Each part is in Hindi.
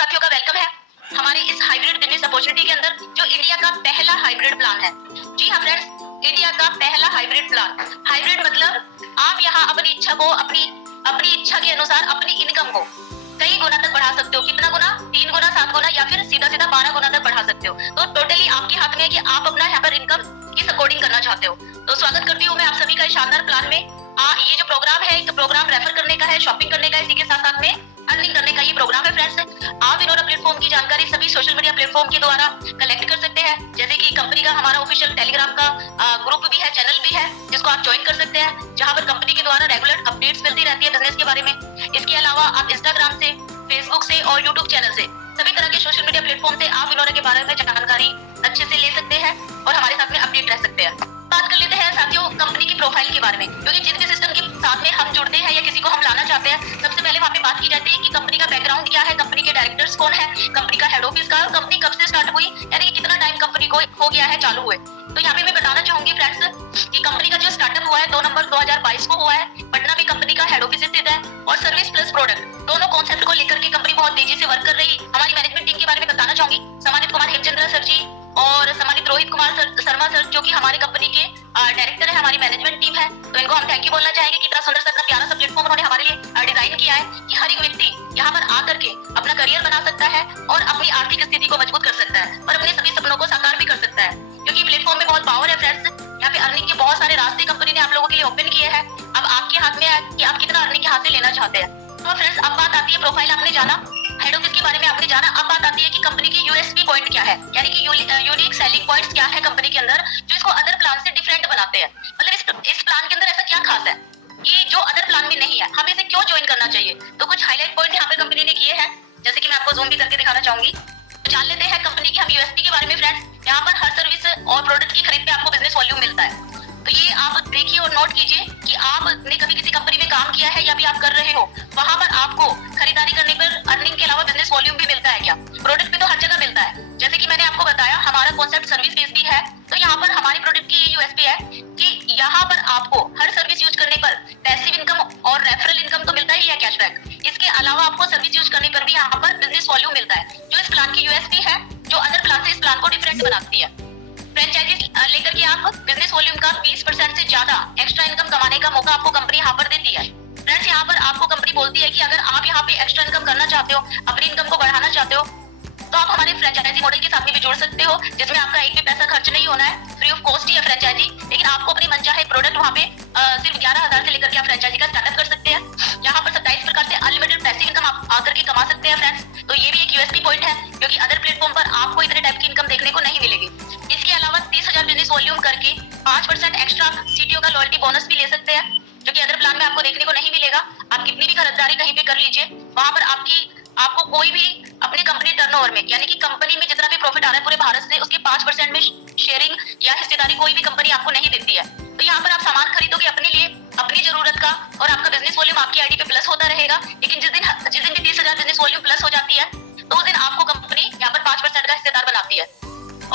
साथियों का वेलकम है हमारे इस हाइब्रिड बिजनेस अपॉर्चुनिटी के अंदर, जो इंडिया का पहला हाइब्रिड प्लान है। जी हाँ फ्रेंड्स, इंडिया का पहला हाइब्रिड प्लान। हाइब्रिड मतलब आप यहाँ अपनी इच्छा को, अपनी इच्छा के अनुसार अपनी इनकम को कई गुना तक बढ़ा सकते हो। कितना गुना? 3 गुना, 7 गुना, या फिर सीधा सीधा 12 गुना तक बढ़ा सकते हो। तो टोटली आपके हाथ में है कि आप अपना यहाँ पर इनकम किस अकॉर्डिंग करना चाहते हो। तो स्वागत करती हूँ मैं आप सभी का इस शानदार प्लान में। ये जो प्रोग्राम है, एक प्रोग्राम रेफर करने का है, शॉपिंग करने का है, इसी के साथ साथ में अर्निंग करने का ये प्रोग्राम है फ्रेंड्स। आप इनोरा प्लेटफॉर्म की जानकारी सभी सोशल मीडिया प्लेटफॉर्म के द्वारा कलेक्ट कर सकते हैं। जैसे कि कंपनी का हमारा ऑफिशियल टेलीग्राम का ग्रुप भी है, चैनल भी है, जिसको आप ज्वाइन कर सकते हैं, जहां पर कंपनी के द्वारा रेगुलर अपडेट्स मिलती रहती है बिजनेस के बारे में। इसके अलावा आप इंस्टाग्राम से, फेसबुक से और यूट्यूब चैनल से, सभी तरह के सोशल मीडिया प्लेटफॉर्म से आप इनोरा के बारे में जानकारी अच्छे से ले सकते हैं और हमारे साथ में अपडेट रह सकते हैं। बात कर लेते हैं साथियों कंपनी की प्रोफाइल के बारे में, क्योंकि जिस भी सिस्टम के साथ में हम जुड़ते हैं या किसी को हम लाना चाहते हैं, सबसे पहले वहाँ पे बात की जाती है कि कंपनी का बैकग्राउंड क्या है, कंपनी के डायरेक्टर्स कौन है, कंपनी का हेड ऑफिस का, कंपनी कब से स्टार्ट हुई, यानी कि कितना टाइम कंपनी को हो गया है चालू हुए। तो यहाँ पे मैं बताना चाहूंगी फ्रेंड्स कि कंपनी का जो स्टार्टअप हुआ है 2 नवंबर 2022 को हुआ है। पटना में कंपनी का हेड ऑफिस स्थित है और सर्विस प्लस प्रोडक्ट दोनों कॉन्सेप्ट को लेकर के कंपनी बहुत तेजी से वर्क कर रही है। हमारी मैनेजमेंट टीम के बारे में बताना चाहूंगी, सम्मानित कुमार हेमचंद्र सर जी और सम्मानित रोहित कुमार शर्मा सर, जो कि हमारे कंपनी के डायरेक्टर है, हमारी मैनेजमेंट टीम है। तो इनको हम थैंक यू बोलना चाहेंगे कि इतना सुंदर सा, इतना प्यारा सा प्लेटफॉर्म उन्होंने हमारे लिए डिजाइन किया है कि हर एक व्यक्ति यहाँ पर आकर के अपना करियर बना सकता है और अपनी आर्थिक स्थिति को मजबूत कर सकता है और अपने सभी सपनों को साकार भी कर सकता है, क्योंकि प्लेटफॉर्म में बहुत पावर है फ्रेंड्स। यहाँ पे अर्निंग के बहुत सारे रास्ते कंपनी ने आप लोगों के लिए ओपन किए हैं। अब आपके हाथ में है कि आप कितना अर्निंग यहाँ से लेना चाहते हैं। तो फ्रेंड्स, अब बात आती है प्रोफाइल आपने जाना, हेड ऑफिस के बारे में आपने जाना। अब बात आती है कि कंपनी की यूएसपी पॉइंट क्या है, यानी कि यूनिक सेलिंग पॉइंट्स क्या है कंपनी के अंदर, जो इसको अदर प्लान से डिफरेंट बनाते हैं। मतलब इस प्लान के अंदर ऐसा क्या खास है कि जो अदर प्लान में नहीं है, हमें इसे क्यों ज्वाइन करना चाहिए। तो कुछ हाईलाइट पॉइंट यहाँ पे कंपनी ने किए हैं, जैसे कि मैं आपको जूम भी करके दिखाना चाहूंगी। तो जान लेते हैं कंपनी की हम यूएसपी के बारे में फ्रेंड्स। यहाँ पर हर सर्विस और प्रोडक्ट की खरीद पे आपको बिजनेस वॉल्यूम मिलता है। तो ये आप देखिए और नोट कीजिए कि आपने कभी किसी कंपनी में काम किया है या भी आप कर रहे हो, वहां पर आपको खरीदारी करने पर अर्निंग के अलावा बिजनेस वॉल्यूम भी मिलता है क्या? प्रोडक्ट पे तो हर जगह मिलता है। जैसे कि मैंने आपको बताया, हमारा कॉन्सेप्ट सर्विस बेस्ड भी है। तो यहाँ पर हमारे प्रोडक्ट की ये यूएसपी है कि यहाँ पर आपको हर सर्विस यूज करने पर पैसिव इनकम और रेफरल इनकम तो मिलता ही है, कैशबैक। इसके अलावा आपको सर्विस यूज करने पर भी यहाँ पर बिजनेस वॉल्यूम मिलता है, जो इस प्लान की यूएसपी है, जो अदर प्लान से इस प्लान को डिफरेंट बनाती है। फ्रेंचाइजीज लेकर के आप बिजनेस वॉल्यूम का 20% से ज्यादा एक्स्ट्रा इनकम कमाने का मौका आपको कंपनी यहाँ पर देती है। फ्रेंड्स, यहाँ पर आपको कंपनी बोलती है कि अगर आप यहाँ पे एक्स्ट्रा इनकम करना चाहते हो, अपनी इनकम को बढ़ाना चाहते हो, तो आप हमारे फ्रेंचाइजी मॉडल के साथ में भी जुड़ सकते हो, जिसमें आपका एक भी पैसा खर्च नहीं होना है, फ्री ऑफ कॉस्ट ही है फ्रेंचाइजी। लेकिन आपको अपनी मनचाहे प्रोडक्ट वहाँ पे सिर्फ 11,000 से लेकर के आप फ्रेंचाइजी का स्टार्टअप कर सकते हैं। यहाँ पर 27 प्रकार से अनलिमिटेड पैसिव इनकम आप आकर के कमा सकते हैं फ्रेंड्स। तो ये भी एक यूएसपी पॉइंट है, क्योंकि अदर प्लेटफॉर्म पर आपको इतने टाइप की इनकम देखने को नहीं मिलेगी। इसके अलावा 30,000 बिजनेस वॉल्यूम करके 5% एक्स्ट्रा सीटीओ का लॉयल्टी बोनस भी ले सकते हैं, जो कि अदर प्लान में आपको देखने को नहीं मिलेगा। आप कितनी भी खरीदारी कहीं पे कर लीजिए, वहां पर आपको कोई भी अपनी कंपनी टर्नओवर में, यानी कि कंपनी में जितना भी प्रॉफिट आ रहा है पूरे भारत से, उसके 5% में शेयरिंग या हिस्सेदारी कोई भी कंपनी आपको नहीं देती है। तो यहाँ पर आप सामान खरीदोगे अपने लिए, अपनी जरूरत का, और आपका बिजनेस वॉल्यूम आपकी आईडी पे प्लस होता रहेगा। लेकिन जिस दिन भी 30,000 बिजनेस वॉल्यूम प्लस हो जाती है, तो उस दिन आपको कंपनी यहाँ पर 5% का हिस्सेदार बनाती है।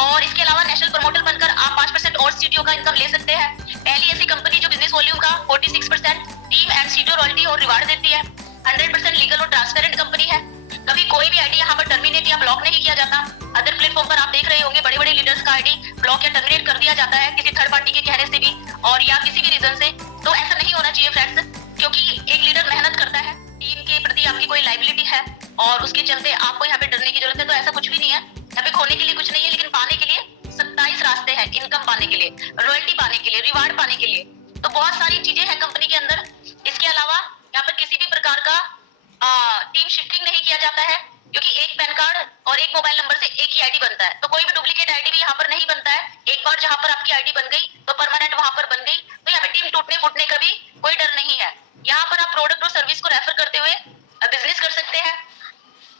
और इसके अलावा नेशनल प्रमोटर बनकर आप 5% और सीटीओ का इनकम ले सकते हैं। पहली ऐसी कंपनी जो बिजनेस वॉल्यूम का 46% टीम एंड सीटीओ रॉयल्टी और रिवार्ड देती है। 100% लीगल और ट्रांसपेरेंट कंपनी है। कभी कोई भी आईडी यहाँ पर टर्मिनेट या ब्लॉक नहीं किया जाता। अदर प्लेटफॉर्म पर आप देख रहे होंगे बड़े बड़े लीडर्स का आईडी ब्लॉक या टर्मिनेट कर दिया जाता है, किसी थर्ड पार्टी के कहने से भी और या किसी भी रीजन से। तो ऐसा नहीं होना चाहिए फ्रेंड्स, क्योंकि एक लीडर मेहनत करता है, टीम के प्रति आपकी कोई लायबिलिटी है और उसके चलते आपको यहाँ पे डरने की जरूरत है। तो ऐसा कुछ भी नहीं है, यहाँ पे खोने के लिए कुछ नहीं है, लेकिन पाने के लिए 27 रास्ते हैं। इनकम पाने के लिए, रॉयल्टी पाने के लिए, रिवार्ड पाने के लिए, तो बहुत सारी चीजें हैं कंपनी के अंदर। इसके अलावा यहाँ पर किसी भी प्रकार का टीम शिफ्टिंग नहीं किया जाता है, क्योंकि एक पैन कार्ड और एक मोबाइल नंबर से एक ही आईडी बनता है। तो कोई भी डुप्लीकेट आईडी भी यहाँ पर नहीं बनता है। एक बार जहाँ पर आपकी आईडी बन गई तो परमानेंट वहां पर बन गई। तो यहाँ पे टीम टूटने फूटने का भी कोई डर नहीं है। यहाँ पर आप प्रोडक्ट और सर्विस को रेफर करते हुए बिजनेस कर सकते हैं,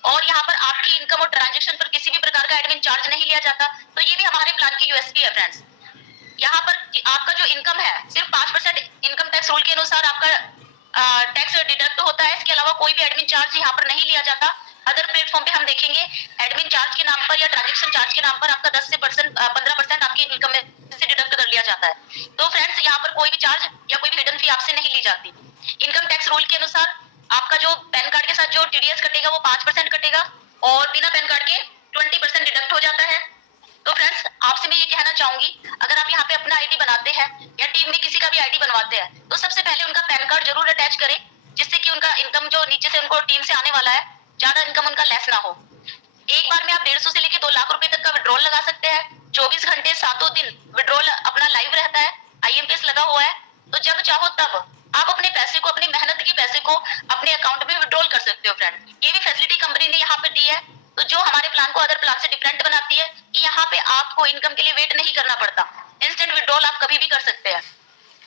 और यहाँ पर आपकी इनकम और ट्रांजेक्शन पर किसी भी प्रकार का एडमिन चार्ज नहीं लिया जाता। तो ये भी हमारे प्लान की यूएसपी है फ्रेंड्स। यहाँ पर आपका जो इनकम है, सिर्फ 5% इनकम टैक्स रूल के अनुसार आपका टैक्स डिडक्ट होता है। इसके अलावा कोई भी एडमिन चार्ज यहाँ पर नहीं लिया जाता। अदर प्लेटफॉर्म पे हम देखेंगे एडमिन चार्ज के नाम पर या ट्रांजेक्शन चार्ज के नाम पर आपका 10 से 15% आपकी इनकम में से डिडक्ट कर लिया जाता है। तो फ्रेंड्स, यहाँ पर कोई भी चार्ज या कोई भी हिडन फी आपसे नहीं ली जाती। इनकम टैक्स रूल के अनुसार आपका जो पैन कार्ड के साथ जो टीडीएस कटेगा वो 5% कटेगा, और बिना पैन कार्ड के 20% डिडक्ट हो जाता है। तो फ्रेंड्स, आपसे मैं ये कहना चाहूंगी, अगर आप यहाँ पे अपना आईडी बनाते हैं या टीम में किसी का भी आईडी बनवाते हैं, तो सबसे पहले उनका पैन कार्ड जरूर अटैच करें, जिससे कि उनका इनकम जो नीचे से उनको टीम से आने वाला है, ज्यादा इनकम उनका लेस ना हो। एक बार में आप 150 से लेकर 2 लाख रुपए तक का विड्रॉल लगा सकते हैं। 24 घंटे 7 दिन विड्रॉल अपना लाइव रहता है, आईएमपीएस लगा हुआ है। तो जब चाहो तब आप अपने पैसे को, अपनी मेहनत के पैसे को अपने अकाउंट में विड्रॉल कर सकते हो फ्रेंड। ये भी फैसिलिटी कंपनी ने यहाँ पे दी है, तो जो हमारे प्लान को अदर प्लान से डिफरेंट बनाती है कि यहाँ पे आपको इनकम के लिए वेट नहीं करना पड़ता, इंस्टेंट विड्रॉल आप कभी भी कर सकते हैं।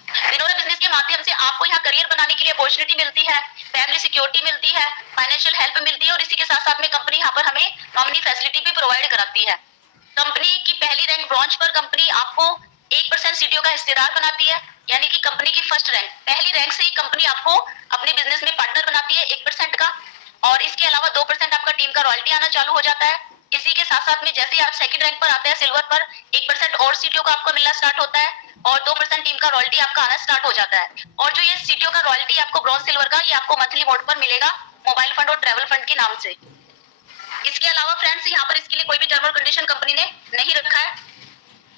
विनोरा बिजनेस के माध्यम से आपको यहाँ करियर बनाने के लिए अपॉर्चुनिटी मिलती है, फैमिली सिक्योरिटी मिलती है, फाइनेंशियल हेल्प मिलती है, और इसी के साथ साथ में कंपनी यहाँ पर हमें नॉमिनी फैसिलिटी भी प्रोवाइड कराती है। कंपनी की पहली रैंक ब्रॉन्ज पर कंपनी आपको 1% सीटीओ का हिस्सेदार बनाती है, यानी कि कंपनी की फर्स्ट रैंक, पहली रैंक से ही कंपनी आपको अपने बिजनेस में पार्टनर बनाती है 1% का। और इसके अलावा 2% आपका टीम का रॉयल्टी आना चालू हो जाता है। इसी के साथ साथ में जैसे ही आप सेकंड रैंक पर आते हैं सिल्वर पर, 1% और सीटीओ का आपको मिलना स्टार्ट होता है, और 2% टीम का रॉयल्टी आपका आना स्टार्ट हो जाता है। और जो ये सीटीओ का रॉयल्टी आपको ब्रॉन्ज सिल्वर का, ये आपको मंथली मोड पर मिलेगा मोबाइल फंड और ट्रैवल फंड के नाम से। इसके अलावा फ्रेंड्स, यहाँ पर इसके लिए कोई भी टर्म और कंडीशन कंपनी ने नहीं रखा है,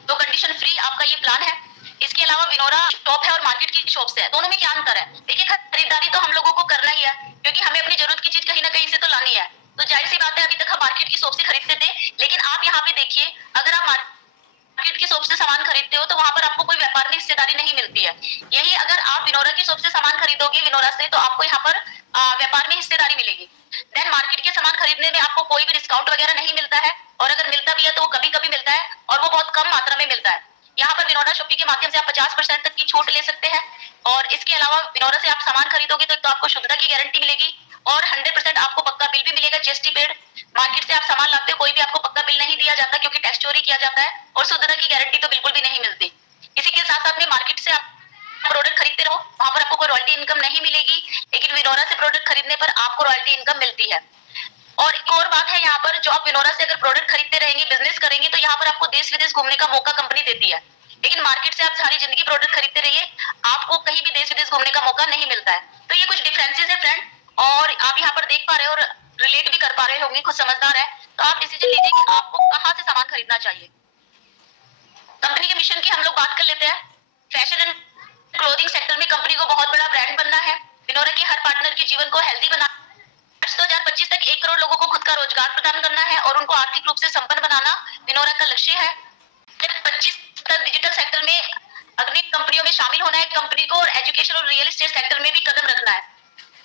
तो कंडीशन फ्री आपका ये प्लान है। इसके अलावा विनोरा शॉप है और मार्केट की शॉप से है, दोनों में क्या अंतर है? देखिए, खरीदारी तो हम लोगों को करना ही है, क्योंकि हमें अपनी जरूरत की चीज कहीं ना कहीं से तो लानी है। तो जाहिर सी बात है, अभी तक हम मार्केट की शॉप से खरीदते थे, लेकिन आप यहाँ पे देखिए, अगर आप मार्केट की शॉप से सामान खरीदते हो तो वहां पर आपको कोई व्यापार में हिस्सेदारी नहीं मिलती है। यही अगर आप विनोरा की शॉप से सामान खरीदोगे विनोरा से, तो आपको यहाँ पर व्यापार में हिस्सेदारी मिलेगी। देन मार्केट के सामान खरीदने में आपको कोई भी डिस्काउंट वगैरह नहीं मिलता है, और अगर मिलता भी है तो वो कभी कभी मिलता है, और वो बहुत कम मात्रा में मिलता है। यहाँ पर विनोरा शॉपिंग के माध्यम से आप 50% तक की छूट ले सकते हैं। और इसके अलावा विनोरा से आप सामान खरीदोगे तो आपको शुद्धता की गारंटी मिलेगी, और 100% आपको पक्का बिल भी मिलेगा, जीएसटी पेड। मार्केट से आप सामान लाते हो, कोई भी आपको पक्का बिल नहीं दिया जाता, क्योंकि टैक्स चोरी किया जाता है, और शुद्धता की गारंटी तो बिल्कुल भी नहीं मिलती। इसी के साथ साथ में मार्केट से आप प्रोडक्ट खरीदते रहो, वहां पर आपको कोई रॉयल्टी इनकम नहीं मिलेगी, लेकिन विनोरा से प्रोडक्ट खरीदने पर आपको रॉयल्टी इनकम मिलती है। और एक और बात है, यहाँ पर जो आप विनोरा से अगर प्रोडक्ट खरीदते रहेंगे, बिजनेस करेंगे, तो यहाँ पर आपको देश विदेश घूमने का मौका कंपनी देती है। लेकिन मार्केट से आप सारी जिंदगी प्रोडक्ट खरीदते रहिए, आपको कहीं भी देश विदेश घूमने का मौका नहीं मिलता है। तो ये कुछ डिफरेंसेस है फ्रेंड, और आप यहाँ पर देख पा रहे हो और रिलेट भी कर पा रहे होंगे, खुद समझदार है तो आप डिसीजन लीजिए कि आपको कहाँ से सामान खरीदना चाहिए। कंपनी के मिशन की हम लोग बात कर लेते हैं। फैशन एंड क्लोथिंग सेक्टर में कंपनी को बहुत बड़ा ब्रांड बनना है। विनोरा के हर पार्टनर के जीवन को हेल्दी बना 2025 तक 1 करोड़ लोगों को खुद का रोजगार प्रदान करना है, और उनको आर्थिक रूप से संपन्न बनाना विनोरा का लक्ष्य है। 25 तक डिजिटल सेक्टर में अग्रणी कंपनियों में शामिल होना है कंपनी को, और एजुकेशन और रियल एस्टेट सेक्टर में भी कदम रखना है।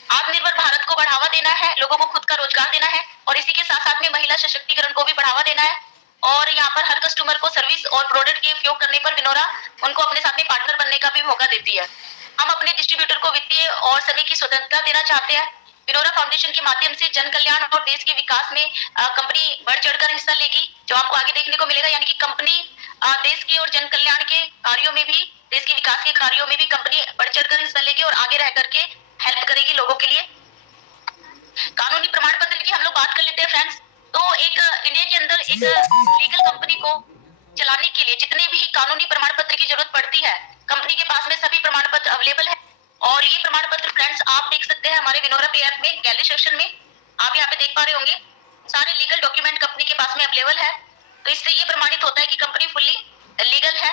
आत्मनिर्भर भारत को बढ़ावा देना है, लोगों को खुद का रोजगार देना है, और इसी के साथ साथ में महिला सशक्तिकरण को भी बढ़ावा देना है। और यहाँ पर हर कस्टमर को सर्विस और प्रोडक्ट के उपयोग करने पर विनोरा उनको अपने साथ में पार्टनर बनने का भी मौका देती है। हम अपने डिस्ट्रीब्यूटर को वित्तीय और समय की स्वतंत्रता देना चाहते हैं। विनोरा फाउंडेशन के माध्यम से जन कल्याण और देश के विकास में कंपनी बढ़ चढ़कर हिस्सा लेगी, जो आपको आगे देखने को मिलेगा। यानी कि कंपनी देश के और जन कल्याण के कार्यों में भी, देश के विकास के कार्यों में भी कंपनी बढ़ चढ़कर हिस्सा लेगी और आगे रह करके हेल्प करेगी लोगों के लिए। कानूनी प्रमाण पत्र की हम लोग बात कर लेते हैं फ्रेंड्स। तो एक इंडिया के अंदर एक लीगल कंपनी को चलाने के लिए जितने भी कानूनी प्रमाण पत्र की जरूरत पड़ती है, कंपनी के पास में सभी प्रमाण पत्र अवेलेबल है। और ये प्रमाण पत्र फ्रेंड्स आप देख सकते हैं हमारे विनोरा पे ऐप में गैलरी सेक्शन में, आप यहाँ पे देख पा रहे होंगे सारे लीगल डॉक्यूमेंट कंपनी के पास में अवेलेबल है। तो इससे ये प्रमाणित होता है कि कंपनी फुल्ली लीगल है।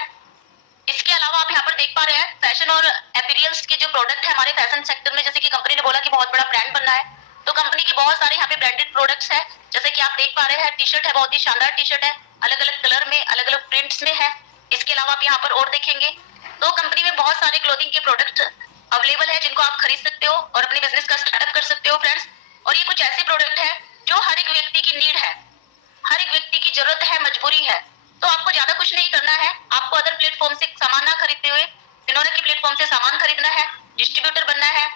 इसके अलावा आप यहाँ पर देख पा रहे हैं फैशन और एपीरियल्स के जो प्रोडक्ट है हमारे फैशन सेक्टर में, जैसे कि कंपनी ने बोला कि बहुत बड़ा ब्रांड बनना है, तो कंपनी की बहुत सारे यहाँ पे ब्रांडेड प्रोडक्ट्स है। जैसे कि आप देख पा रहे हैं, टी शर्ट है, बहुत ही शानदार टी शर्ट है, अलग अलग कलर में, अलग अलग प्रिंट्स में है। इसके अलावा आप यहाँ पर और देखेंगे तो कंपनी में बहुत सारे क्लोथिंग के प्रोडक्ट अवेलेबल है, जिनको आप खरीद सकते हो और अपने बिजनेस का स्टार्टअप कर सकते हो फ्रेंड्स। और ये कुछ ऐसे प्रोडक्ट है जो हर एक व्यक्ति की नीड है, हर एक व्यक्ति की जरूरत है, मजबूरी है। तो आपको ज्यादा कुछ नहीं करना है, आपको अदर प्लेटफॉर्म से सामान ना खरीदते हुए विनोरा के प्लेटफॉर्म से सामान खरीदना है, डिस्ट्रीब्यूटर बनना है,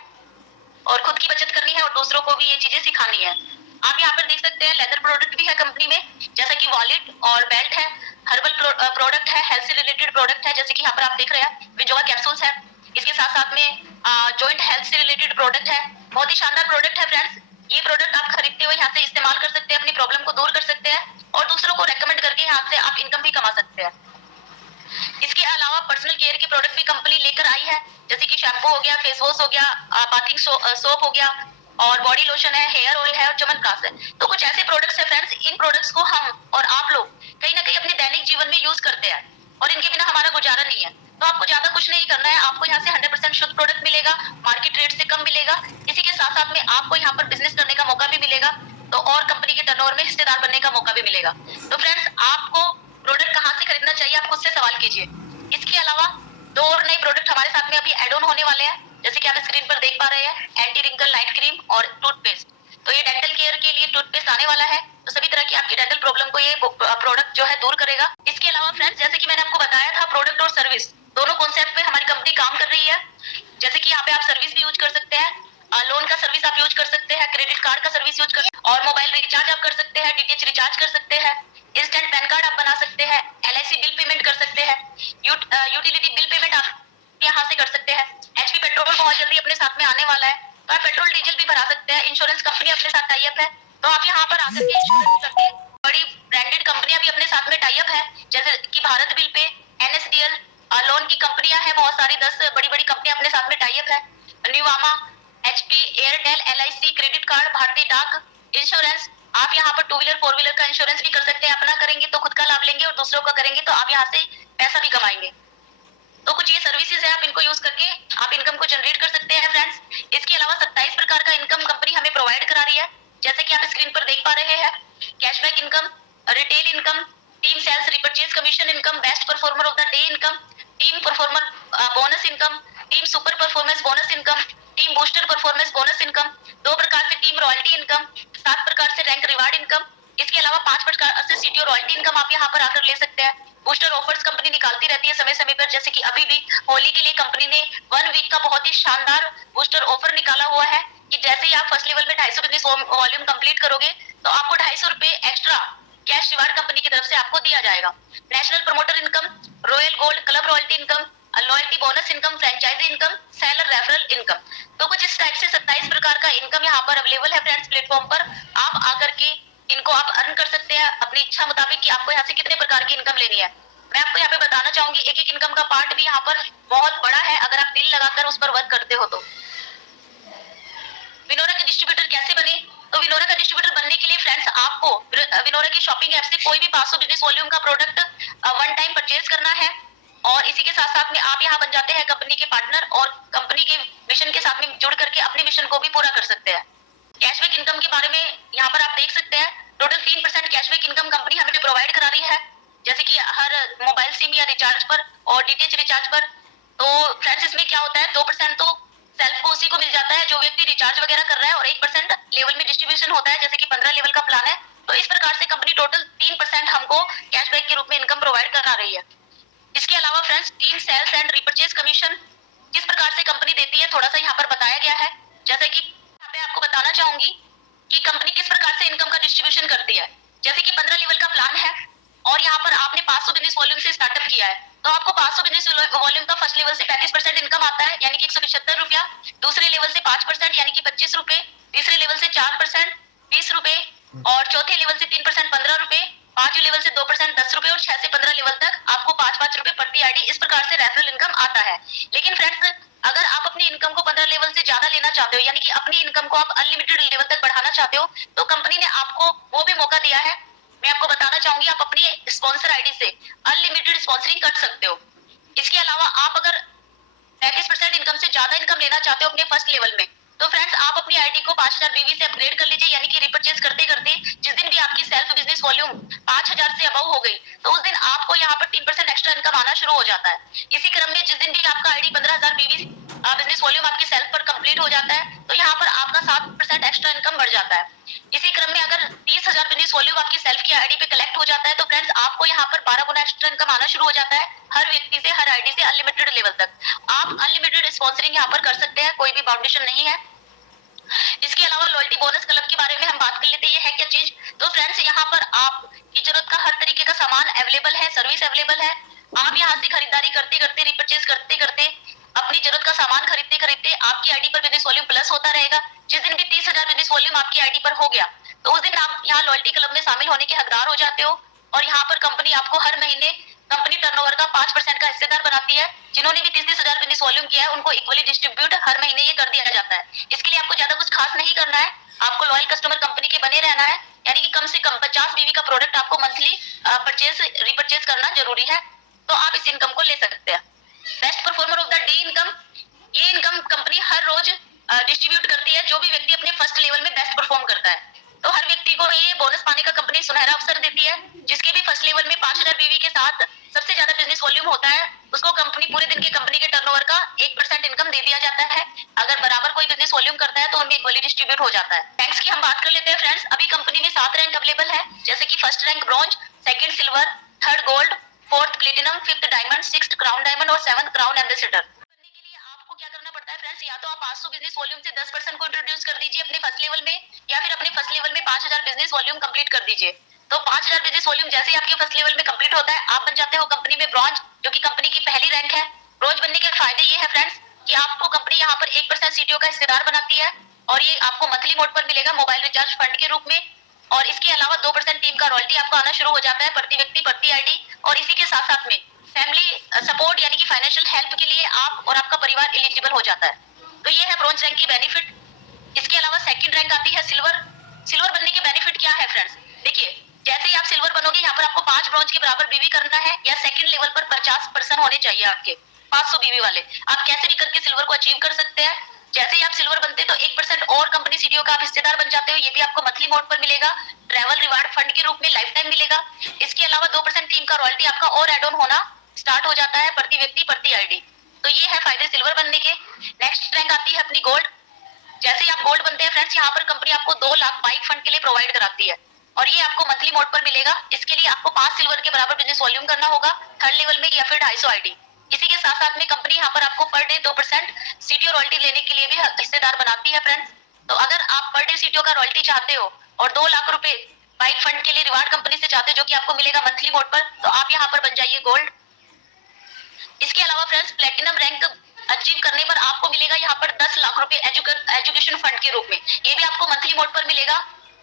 और खुद की बचत करनी है, और दूसरों को भी ये चीजें सिखानी है। आप यहाँ पर देख सकते हैं लेदर प्रोडक्ट भी है कंपनी में, जैसा कि वॉलेट और बेल्ट है, हर्बल प्रोडक्ट है, हेल्थ से रिलेटेड प्रोडक्ट है, जैसे कि यहाँ पर आप देख रहे हैं विजोगा कैप्सूल्स है। इसके साथ साथ में जॉइंट हेल्थ से रिलेटेड प्रोडक्ट है, बहुत ही शानदार प्रोडक्ट है फ्रेंड्स। ये प्रोडक्ट आप खरीदते हुए यहाँ से इस्तेमाल कर सकते हैं, अपनी प्रॉब्लम को दूर कर सकते हैं, और दूसरों को रेकमेंड करके यहाँ से आप इनकम भी कमा सकते हैं। इसके अलावा पर्सनल केयर के प्रोडक्ट भी कंपनी लेकर आई है, जैसे कि शैम्पू हो गया, फेस वॉश हो गया, बाथिंग सोप हो गया, और बॉडी लोशन है, हेयर ऑयल है, और च्यवनप्राश है। तो कुछ ऐसे प्रोडक्ट्स है प्रोडक्ट्स को हम और आप लोग कहीं ना कहीं अपने दैनिक जीवन में यूज करते हैं और इनके बिना हमारा गुजारा नहीं है। तो आपको ज्यादा कुछ नहीं करना है, आपको यहाँ से 100% शुद्ध प्रोडक्ट मिलेगा, मार्केट रेट से कम मिलेगा। इसी के साथ साथ में आपको यहाँ पर बिजनेस करने का मौका भी मिलेगा, तो और कंपनी के टर्नओवर में हिस्सेदार बनने का मौका भी मिलेगा। तो फ्रेंड्स, आपको प्रोडक्ट कहाँ से खरीदना चाहिए, आप खुद से सवाल कीजिए। इसके अलावा 2 और नए प्रोडक्ट हमारे साथ में अभी एड ऑन होने वाले हैं, जैसे कि आप स्क्रीन पर देख पा रहे हैं, एंटी रिंकल नाइट क्रीम और टूथपेस्ट। तो ये डेंटल केयर के लिए टूथपेस्ट आने वाला है, तो सभी तरह की आपकी डेंटल प्रॉब्लम को ये प्रोडक्ट जो है दूर करेगा। इसके अलावा फ्रेंड्स, जैसे कि मैंने आपको बताया था, प्रोडक्ट और सर्विस दोनों कॉन्सेप्ट पे हमारी कंपनी काम कर रही है। जैसे कि यहाँ पे आप सर्विस भी यूज कर सकते हैं, लोन का सर्विस आप यूज कर सकते हैं, क्रेडिट कार्ड का सर्विस यूज कर, और मोबाइल रिचार्ज आप कर सकते हैं, डीटीएच रिचार्ज कर सकते हैं, इंस्टेंट पैन कार्ड आप बना सकते हैं, एलआईसी बिल पेमेंट कर सकते हैं, यूटिलिटी बिल पेमेंट आप यहाँ से कर सकते हैं। एचपी पेट्रोल बहुत जल्दी अपने साथ में आने वाला है, तो आप पेट्रोल डीजल भी भरा सकते हैं। इंश्योरेंस कंपनी अपने साथ टाई अप है, तो आप यहाँ पर आकर के इंश्योरेंस करके, बड़ी ब्रांडेड कंपनियां भी अपने साथ में टाई अप है, जैसे कि Bharat bill pay, NSDL, loan की कंपनियां हैं बहुत सारी, 10 बड़ी बड़ी कंपनियां अपने साथ में टाई अप है, न्यूवामा, HP, Airtel, LIC, credit card, Bharatiya Dak, insurance. आप यहाँ पर 2 व्हीलर 4 व्हीलर का इंश्योरेंस भी कर सकते हैं। अपना करेंगे तो खुद का लाभ लेंगे, और दूसरों का करेंगे तो आप यहाँ से पैसा भी कमाएंगे। तो कुछ ये सर्विसेज है, आप इनको यूज करके आप इनकम को जनरेट कर सकते हैं फ्रेंड्स। इसके अलावा 27 प्रकार का इनकम कंपनी हमें प्रोवाइड करा रही है, जैसे कि आप स्क्रीन पर देख पा रहे हैं, cashback income, retail income, team sales repurchase commission income, best performer of the day income, team performer bonus income, team super performance bonus income, team booster performance bonus income, 2 प्रकार से टीम रॉयल्टी इनकम, 7 प्रकार से रैंक रिवार्ड इनकम। इसके अलावा 5 प्रकार से सीटीओ रॉयल्टी इनकम आप यहाँ पर आकर ले सकते हैं। बूस्टर ऑफर्स कंपनी निकालती रहती है समय समय पर, जैसे कि अभी भी होली के लिए कंपनी ने 1 वीक का बहुत ही शानदार बूस्टर ऑफर निकाला हुआ है, कि जैसे ही आप फर्स्ट लेवल में 250 बिजनेस वॉल्यूम कंप्लीट करोगे, तो आपको 250 रुपए एक्स्ट्रा कैश रिवार्ड कंपनी की तरफ से आपको दिया जाएगा। National promoter income, royal gold club royalty income, loyalty bonus income, franchisee income, seller referral income. तो कुछ इस टाइप से 27 प्रकार का इनकम यहाँ पर अवेलेबल है फ्रेंड्स प्लेटफॉर्म पर। आप आकर के इनको आप अर्न कर सकते हैं अपनी इच्छा मुताबिक, कि आपको यहाँ से कितने प्रकार की इनकम लेनी है। मैं आपको यहाँ पे बताना चाहूंगी, एक एक इनकम का पार्ट भी यहाँ पर बहुत बड़ा है, अगर आप दिल लगाकर उस पर वर्क करते हो तो। विनोरा के डिस्ट्रीब्यूटर कैसे बने? तो विनोरा का डिस्ट्रीब्यूटर बनने के लिए फ्रेंड्स, आपको विनोरा की शॉपिंग ऐप से कोई भी 500 बिजनेस वॉल्यूम का प्रोडक्ट 1 टाइम परचेज करना है, और इसी के साथ साथ में आप यहाँ बन जाते हैं कंपनी के पार्टनर, और कंपनी के मिशन के साथ में जुड़ करके अपने मिशन को भी पूरा कर सकते हैं। कैशबैक इनकम के बारे में यहाँ पर आप देख सकते हैं, टोटल 3% कैशबैक इनकम कंपनी हमें प्रोवाइड करा रही है, जैसे कि हर मोबाइल सिम या रिचार्ज पर और डीटीएच रिचार्ज पर। तो फ्रेंड्स, इसमें क्या होता है, 2% तो सेल्फ को उसी को मिल जाता है जो व्यक्ति रिचार्ज वगैरह कर रहा है, और 1% लेवल में डिस्ट्रीब्यूशन होता है, जैसे कि 15 लेवल का प्लान है। तो इस प्रकार से कंपनी टोटल 3% हमको कैशबैक के रूप में इनकम प्रोवाइड करा रही है। इसके अलावा friends, team sales and repurchase commission किस प्रकार से कंपनी देती है, थोड़ा सा यहाँ पर बताया गया है। जैसे कि यहाँ पे आपको बताना चाहूंगी कि कंपनी किस प्रकार से इनकम का डिस्ट्रीब्यूशन करती है। जैसे कि 15 लेवल का प्लान है, और यहाँ पर आपने 500 बिजनेस वॉल्यूम से स्टार्टअप किया है, तो आपको 500 बिजनेस वॉल्यूम का फर्स्ट लेवल से 35% इनकम आता है, यानी कि 175 रुपया। दूसरे लेवल से 5% यानी कि 25 रुपए, तीसरे लेवल से 4% 20 रुपए, और चौथे लेवल से 3% 15 रुपए, पांचवें लेवल से 2% 10 रुपए, और 6 से 15 लेवल तक आपको 5-5 रुपए प्रति आईडी इस प्रकार से रेफरल इनकम आता है। लेकिन फ्रेंड्स, अगर आप अपनी इनकम को 15 लेवल से ज्यादा लेना चाहते हो, यानी कि अपनी इनकम को आप अनलिमिटेड लेवल तक बढ़ाना चाहते हो, तो कंपनी ने आपको वो भी मौका दिया है। मैं आपको बताना चाहूंगी, आप अपनी स्पॉन्सर आईडी से अनलिमिटेड स्पॉन्सरिंग कर सकते हो। इसके अलावा आप अगर 35% इनकम से ज्यादा इनकम लेना चाहते हो अपने फर्स्ट लेवल में, तो फ्रेंड्स आप अपनी आईडी को 5000 बीवी से अपग्रेड कर लीजिए, यानी कि रिपर्चेज करते करते जिस दिन भी आपकी सेल्फ बिजनेस वॉल्यूम 5000 से अबव हो गई, तो उस दिन आपको यहाँ पर 3% एक्स्ट्रा इनकम आना शुरू हो जाता है। इसी क्रम में जिस दिन भी आपका आईडी 15000 बीवी बिजनेस वॉल्यूम आपकी सेल्फ पर कंप्लीट हो जाता है, तो यहाँ पर आपका 7% एक्स्ट्रा इनकम बढ़ जाता है। इसी क्रम में अगर 30,000 बिजनेस वॉल्यूम आपकी सेल्फ की आईडी पे कलेक्ट हो जाता है, तो फ्रेंड्स आपको यहाँ पर 12 गुना एक्स्ट्रा इनकम आना शुरू हो जाता है, हर व्यक्ति से, हर आईडी से, अनलिमिटेड लेवल तक। आप अनलिमिटेड स्पॉन्सरिंग यहाँ पर कर सकते हैं, कोई भी बाउंडेशन नहीं है। इसके अलावा लॉयल्टी बोनस क्लब के बारे में हम बात कर लेते हैं, ये है क्या चीज। तो फ्रेंड्स, यहाँ पर आपकी जरूरत का हर तरीके का सामान अवेलेबल है, सर्विस अवेलेबल है। आप यहाँ से खरीदारी करते करते, रिपर्चेज करते करते, अपनी जरूरत का सामान खरीदते खरीदते आपकी आईडी पर बिजनेस वॉल्यूम प्लस होता रहेगा। जिस दिन भी 30,000 बिजनेस वॉल्यूम आपकी आईडी पर हो गया, तो उस दिन आप यहाँ लॉयल्टी क्लब में शामिल होने के हकदार हो जाते हो, और यहाँ पर कंपनी आपको हर महीने कंपनी टर्नओवर का 5% का हिस्सेदार बनाती है। जिन्होंने भी 30,000 बिजनेस वॉल्यूम किया है, उनको इक्वली डिस्ट्रीब्यूट हर महीने ये कर दिया जाता है। इसके लिए आपको ज्यादा कुछ खास नहीं करना है, आपको लॉयल कस्टमर कंपनी के बने रहना है, यानी कि कम से कम 50 बीवी का प्रोडक्ट आपको मंथली परचेज रिपर्चेज करना जरूरी है, तो आप इस इनकम को ले सकते हैं। Best performer of the day income, ये इनकम कंपनी हर रोज डिस्ट्रीब्यूट करती है जो भी व्यक्ति अपने फर्स्ट लेवल में बेस्ट परफॉर्म करता है। तो हर व्यक्ति को ये बोनस पाने का कंपनी सुनहरा अवसर देती है। जिसके भी फर्स्ट लेवल में 5000 बीवी के साथ सबसे ज्यादा बिजनेस वॉल्यूम होता है, उसको कंपनी पूरे दिन के कंपनी के टर्नओवर का 1% इनकम दे दिया जाता है। अगर बराबर कोई बिजनेस वॉल्यूम करता है तो उनमें इक्वली डिस्ट्रीब्यूट हो जाता है। रैंक्स की हम बात कर लेते हैं फ्रेंड्स। अभी कंपनी में 7 रैंक अवेलेबल है, जैसे कि first rank bronze, second silver, third gold, fourth platinum, fifth diamond, sixth crown diamond और सेवंथ क्राउन एम्बेसडर। बनने के लिए आपको क्या करना पड़ता है फ्रेंड्स, या तो आप 500 बिजनेस वॉल्यूम से 10% को इंट्रोड्यूस कर दीजिए अपने फर्स्ट लेवल में, या फिर अपने फर्स्ट लेवल में 5000 बिजनेस वॉल्यूम कंप्लीट कर दीजिए। तो 5000 बिजनेस वॉल्यूम जैसे ही आपके फर्स्ट लेवल में कंप्लीट होता है, आप बन जाते हो कंपनी में ब्रॉन्ज, जो कि कंपनी की पहली रैंक है। ब्रॉन्ज बनने के फायदे ये है फ्रेंड्स कि आपको कंपनी यहाँ पर 1% सीटीओ का हिस्सेदार बनाती है, और ये आपको मंथली मोड पर मिलेगा मोबाइल रिचार्ज फंड के रूप में। और इसके अलावा 2% टीम का रॉयल्टी आपको आना शुरू हो जाता है प्रति व्यक्ति प्रति आईडी। और इसी के साथ साथ में फैमिली सपोर्ट यानी कि फाइनेंशियल हेल्प के लिए आप और आपका परिवार एलिजिबल हो जाता है। तो ये है ब्रॉन्ज रैंक की बेनिफिट। इसके अलावा सेकंड रैंक आती है सिल्वर। सिल्वर बनने के बेनिफिट क्या है फ्रेंड्स, देखिए जैसे ही आप सिल्वर बनोगे, यहाँ पर आपको 5 ब्रॉन्ज के बराबर बीवी करना है, या सेकंड लेवल पर 50% होने चाहिए आपके 500 बीवी वाले। आप कैसे भी करके सिल्वर को अचीव कर सकते हैं। जैसे ही आप सिल्वर बनते हैं तो 1% और कंपनी सीटीओ का आप हिस्सेदार बन जाते हो, ये भी आपको मंथली मोड पर मिलेगा, ट्रैवल रिवार्ड फंड के रूप में लाइफ टाइम मिलेगा। इसके अलावा 2% टीम का रॉयल्टी आपका और एड ऑन होना स्टार्ट हो जाता है प्रति व्यक्ति प्रति आईडी। तो ये है फायदे सिल्वर बनने के। नेक्स्ट रैंक आती है अपनी गोल्ड। जैसे ही आप गोल्ड बनते हैं फ्रेंड्स, यहाँ पर कंपनी आपको 2 लाख बाइक फंड के लिए प्रोवाइड कराती है, और ये आपको मंथली मोड पर मिलेगा। इसके लिए आपको 5 सिल्वर के बराबर बिजनेस वॉल्यूम करना होगा थर्ड लेवल में, या फिर 250 आईडी। इसी के साथ साथ में कंपनी यहाँ पर आपको पर डे 2% सीटीओ रॉयल्टी लेने के लिए भी हिस्सेदार बनाती है फ्रेंड्स। तो अगर आप पर डे सीटीओ का रॉयल्टी चाहते हो और 2 लाख रुपए बाइक फंड के लिए रिवार्ड कंपनी से चाहते हो, जो कि आपको मिलेगा मंथली मोड पर, तो आप यहाँ पर बन जाइए गोल्ड। इसके अलावा फ्रेंड्स प्लेटिनम रैंक अचीव करने पर आपको मिलेगा यहाँ पर 10 लाख रुपए एजुकेशन फंड के रूप में। ये भी आपको मंथली मोड पर मिलेगा।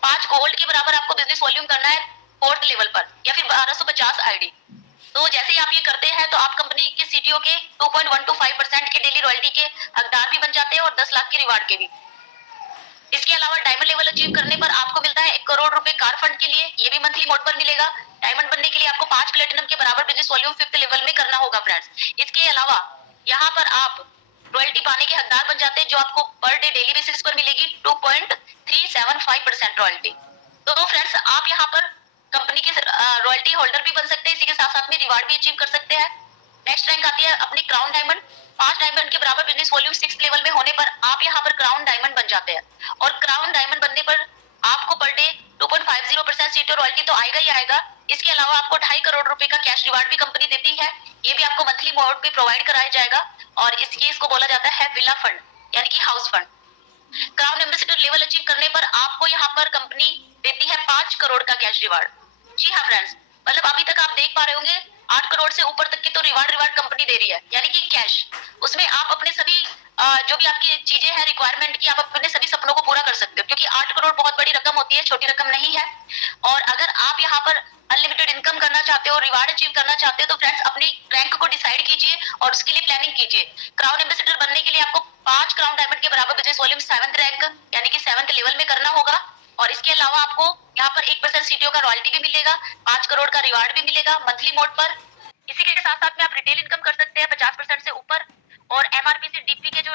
5 गोल्ड के बराबर आपको बिजनेस वॉल्यूम करना है फोर्थ लेवल पर, या फिर 1250 आईडी। तो जैसे ही आप ये करते हैं तो आप कंपनी के सीटीओ के 2.125% के डेली रॉयल्टी के हकदार भी बन जाते हैं, और 10 लाख के रिवार्ड के भी। इसके अलावा डायमंड लेवल अचीव करने पर आपको मिलता है 1 करोड़ रुपए कार फंड के लिए, ये भी मंथली मोड पर मिलेगा। डायमंड बनने के लिए आपको 5 प्लेटिनम के बराबर बिजनेस वॉल्यूम फिफ्थ लेवल में करना होगा फ्रेंड्स। इसके अलावा यहाँ पर आप रॉयल्टी पाने के हकदार बन जाते हैं, जो आपको पर डे डेली बेसिस पर मिलेगी 2.375% रॉयल्टी। तो फ्रेंड्स आप यहाँ पर कंपनी के रॉयल्टी होल्डर भी बन सकते हैं, इसी के साथ साथ में रिवार्ड भी अचीव कर सकते हैं। नेक्स्ट रैंक आती है अपनी क्राउन डायमंड। 5 डायमंड के बराबर बिजनेस वॉल्यूम 6 लेवल में होने पर आप यहाँ पर क्राउन डायमंड बन जाते हैं, और क्राउन डायमंड बनने पर आपको पर डे 2.50% सीटो रॉयल्टी तो आएगा ही आएगा। इसके अलावा आपको 2.5 करोड़ रुपए का कैश रिवार्ड भी कंपनी देती है, ये भी आपको मंथली मोड पे प्रोवाइड कराया जाएगा, और इसको बोला जाता है विला फंड यानी कि house fund. Crown ambassador level achieve करने पर आपको यहाँ पर कंपनी देती है 5 करोड़ का कैश रिवार्ड। जी हाँ फ्रेंड्स, मतलब अभी तक आप देख पा रहे होंगे 8 करोड़ से ऊपर तक की तो रिवार्ड कंपनी दे रही है, यानी कि कैश। उसमें आप अपने सभी जो भी आपकी चीजें हैं रिक्वायरमेंट की, आप अपने सभी सपनों को पूरा कर सकते हो, क्योंकि 8 करोड़ बहुत बड़ी रकम होती है, छोटी रकम नहीं है। और अगर आप यहाँ पर अनलिमिटेड इनकम करना चाहते हो, रिवार्ड अचीव करना चाहते हो, तो फ्रेंड्स अपनी रैंक को डिसाइड कीजिए और उसके लिए प्लानिंग कीजिए। क्राउन एम्बेसडर बनने के लिए आपको 5 क्राउन डायमंड के बराबर बिजनेस वॉल्यूम 7th रैंक यानी कि 7th लेवल में करना होगा, और इसके अलावा आपको यहाँ पर 1% सीटीओ का रॉयल्टी भी मिलेगा, 5 करोड़ का रिवार्ड भी मिलेगा मंथली मोड पर। इसी के साथ साथ में आप रिटेल इनकम कर सकते हैं 50% से ऊपर, और एमआरपी से डीपी के जो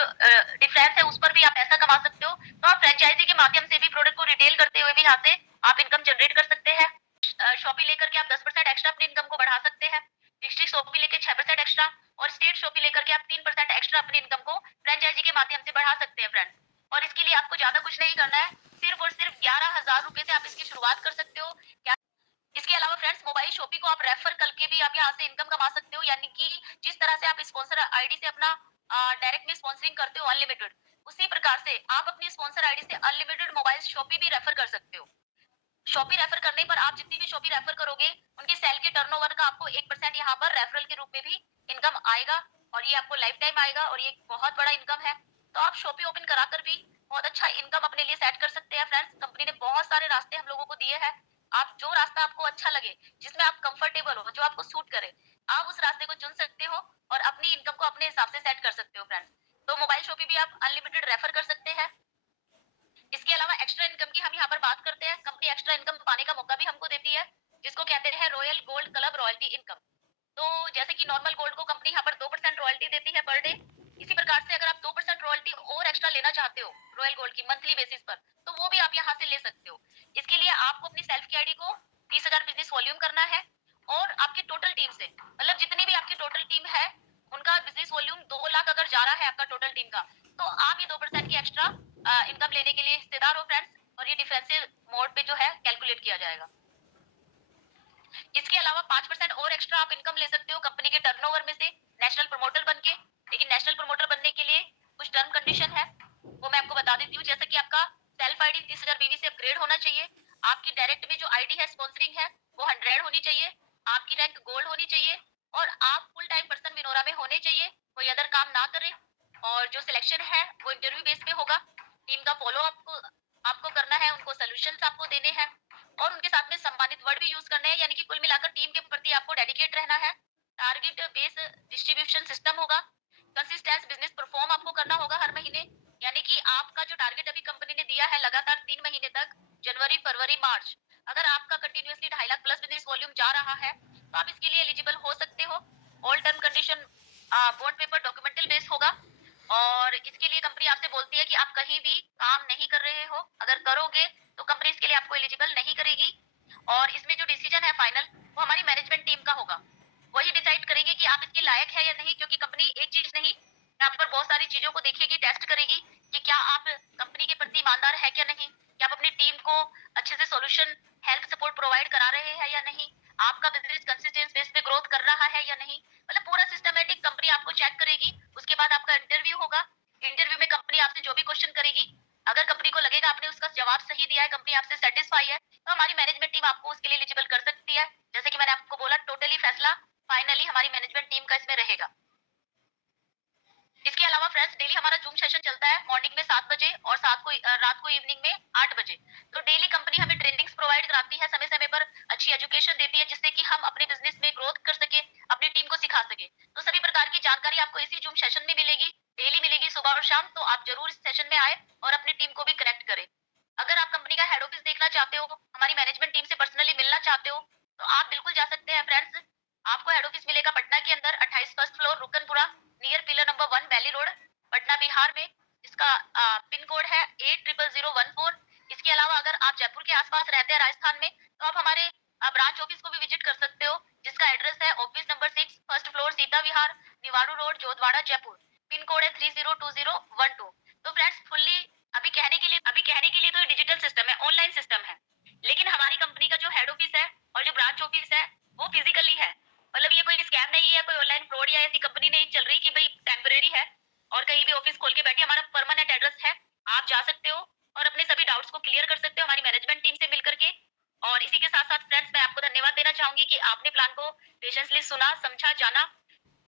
डिफरेंस है उस पर भी आप पैसा कमा सकते हो। तो आप फ्रेंचाइजी के माध्यम से भी प्रोडक्ट को रिटेल करते हुए भी यहाँ से आप इनकम जनरेट कर सकते हैं। शॉपी लेकर के आप 10% एक्स्ट्रा अपनी इनकम को बढ़ा सकते हैं। डिस्ट्रिक्ट शॉपी लेकर 6% एक्स्ट्रा, और स्टेट शॉपी लेकर के आप 3% एक्स्ट्रा अपनी इनकम को फ्रेंचाइजी के माध्यम से बढ़ा सकते हैं फ्रेंड्स। और इसके लिए आपको ज्यादा कुछ नहीं करना है, सिर्फ और सिर्फ 11,000 रुपए से आप इसकी शुरुआत कर सकते हो। इसके अलावा फ्रेंड्स मोबाइल शॉपिंग को आप रेफर करके भी आप यहाँ से इनकम कमा सकते हो, यानी कि जिस तरह से आप स्पॉन्सर आईडी से अपना डायरेक्ट में स्पॉन्सरिंग करते हो अनलिमिटेड, उसी प्रकार से आप अपनी स्पॉन्सर आईडी से अनलिमिटेड मोबाइल शॉपिंग भी रेफर कर सकते हो। शॉपी रेफर करने पर आप जितनी भी शॉपी रेफर करोगे उनके सेल के टर्नओवर का आपको 1% यहाँ पर रेफरल के रूप में भी इनकम आएगा, और ये आपको लाइफ टाइम आएगा, और ये बहुत बड़ा इनकम है। तो आप शॉपी ओपन कराकर भी बहुत अच्छा इनकम अपने लिए सेट कर सकते हैं फ्रेंड्स। कंपनी ने बहुत सारे रास्ते हम लोगों को दिए हैं, आप जो रास्ता आपको अच्छा लगे, जिसमें आप कंफर्टेबल हो, जो आपको सूट करे, आप उस रास्ते को चुन सकते हो और अपनी इनकम को अपने हिसाब से सेट कर सकते हो फ्रेंड्स। तो मोबाइल शॉपी भी आप अनलिमिटेड रेफर कर सकते हैं। इसके अलावा एक्स्ट्रा इनकम की हम यहाँ पर बात करते हैं। कंपनी एक्स्ट्रा इनकम पाने का मौका भी हमको देती है, जिसको कहते हैं royal gold club royalty income. तो जैसे कि नॉर्मल गोल्ड को कंपनी यहाँ पर 2% रॉयल्टी देती है पर डे, इसी प्रकार से अगर आप 2% रॉयल्टी और एक्स्ट्रा लेना चाहते हो रॉयल गोल्ड की मंथली बेसिस पर, तो वो भी आप यहाँ से ले सकते हो। इसके लिए आपको अपनी सेल्फ की आईडी को 30,000 बिजनेस वॉल्यूम करना है, और आपकी टोटल टीम से, मतलब जितनी भी आपकी टोटल टीम है उनका बिजनेस वॉल्यूम 2 लाख अगर जा रहा है आपका टोटल टीम का, तो आप ये 2% की एक्स्ट्रा इनकम लेने के लिए हिस्सेदार हो फ्रेंड्स, और ये डिफेंसिव मोड पे जो है कैलकुलेट किया जाएगा। इसके अलावा 5% और एक्स्ट्रा आप इनकम ले सकते हो कंपनी के टर्नओवर में से नेशनल प्रमोटर बन के। लेकिन नेशनल प्रमोटर बनने के लिए कुछ टर्म कंडीशन है, वो मैं आपको बता देती हूँ। जैसे कि आपका सेल्फ आईडी 30,000 बीवी से अपग्रेड होना चाहिए, आपकी डायरेक्ट में जो आईडी है स्पॉन्सरिंग है वो 100 होनी चाहिए, आपकी रैंक गोल्ड होनी चाहिए, और आप फुल टाइम पर्सन विनोरा में होने चाहिए, कोई अदर काम ना करें। और जो सिलेक्शन है वो इंटरव्यू बेस पे होगा, टीम का फॉलो आपको आपको करना है, उनको सोल्यूशंस आपको देने हैं, और उनके साथ में सम्मानित वर्ड भी यूज करने हैं। यानी कि कुल मिलाकर टीम के प्रति आपको डेडिकेट रहना है। टारगेट बेस डिस्ट्रीब्यूशन सिस्टम होगा, कंसिस्टेंस बिजनेस परफॉर्म आपको करना होगा हर महीने। यानी कि आपका जो टारगेट अभी कंपनी ने दिया है लगातार 3 महीने तक, जनवरी फरवरी मार्च, अगर आपका continuously 2.5 lakh plus business volume जा रहा है तो आप इसके लिए एलिजिबल हो सकते हो। All term condition board paper documental base होगा, और इसके लिए कंपनी आपसे बोलती है कि आप कहीं भी काम नहीं कर रहे हो, अगर करोगे तो कंपनी इसके लिए आपको एलिजिबल नहीं करेगी। और इसमें जो डिसीजन है फाइनल वो हमारी मैनेजमेंट टीम का होगा, वही डिसाइड करेंगे कि आप इसके लायक है या नहीं। क्योंकि कंपनी एक चीज नहीं, यहाँ पर बहुत सारी चीजों को देखेगी, टेस्ट करेगी कि क्या आप कंपनी के प्रति ईमानदार है क्या नहीं, क्या आप अपनी टीम को अच्छे से सॉल्यूशन हेल्प सपोर्ट प्रोवाइड करा रहे हैं या नहीं, आपका बिजनेस कंसिस्टेंस बेस पे ग्रोथ कर रहा है या नहीं। मतलब पूरा सिस्टमेटिक कंपनी आपको चेक करेगी। उसके बाद आपका इंटरव्यू होगा, इंटरव्यू में कंपनी आपसे जो भी क्वेश्चन करेगी, अगर कंपनी को लगेगा आपने उसका जवाब सही दिया है, कंपनी आपसे सेटिस्फाई है, तो हमारी मैनेजमेंट टीम आपको उसके लिए एलिजिबल कर सकती है। जैसे कि मैंने आपको बोला, टोटली फैसला फाइनली हमारी मैनेजमेंट टीम का इसमें रहेगा। इसके अलावा फ्रेंड्स डेली हमारा जूम सेशन चलता है मॉर्निंग में 7 बजे, और रात को इवनिंग में 8 बजे। तो डेली कंपनी हमें ट्रेनिंग्स प्रोवाइड कराती है, समय समय पर अच्छी एजुकेशन देती है, जिससे कि हम अपने बिजनेस में ग्रोथ कर सके, अपनी टीम को सिखा सके। तो सभी प्रकार की जानकारी आपको इसी जूम सेशन में मिलेगी, डेली मिलेगी सुबह और शाम। तो आप जरूर इस सेशन में आए और अपनी टीम को भी कनेक्ट करें। अगर आप कंपनी का हेड ऑफिस देखना चाहते हो, हमारी मैनेजमेंट टीम से पर्सनली मिलना चाहते हो, तो आप बिल्कुल जा सकते हैं फ्रेंड्स। आपको हेड ऑफिस मिलेगा पटना के अंदर 28 first floor Rukanpura, near pillar number 1 Bailey road, Patna Bihar में। इसका पिन कोड है 800014। इसके अलावा अगर आप जयपुर के आसपास रहते हैं राजस्थान में, तो आप हमारे ब्रांच ऑफिस को भी विजिट कर सकते हो, जिसका एड्रेस है office number 6 first floor Sita Vihar, Niwaru road, Jodhwara, Jaipur. Pin code है 302012। तो फ्रेंड्स फुल्ली अभी कहने के लिए तो डिजिटल सिस्टम है, ऑनलाइन सिस्टम है, लेकिन हमारी कंपनी का जो हेड ऑफिस है और जो ब्रांच ऑफिस है वो फिजिकली है। मतलब ये कोई स्कैम नहीं है, कोई ऑनलाइन फ्रॉड या ऐसी कंपनी नहीं चल रही कि भाई टेम्परेरी है और कहीं भी ऑफिस खोल के बैठे। हमारा परमानेंट एड्रेस है, आप जा सकते हो और अपने सभी डाउट्स को क्लियर कर सकते हो हमारी मैनेजमेंट टीम से मिलकर के। और इसी के साथ साथ फ्रेंड्स मैं आपको धन्यवाद देना चाहूंगी कि आपने प्लान को पेशेंसली सुना, समझा, जाना,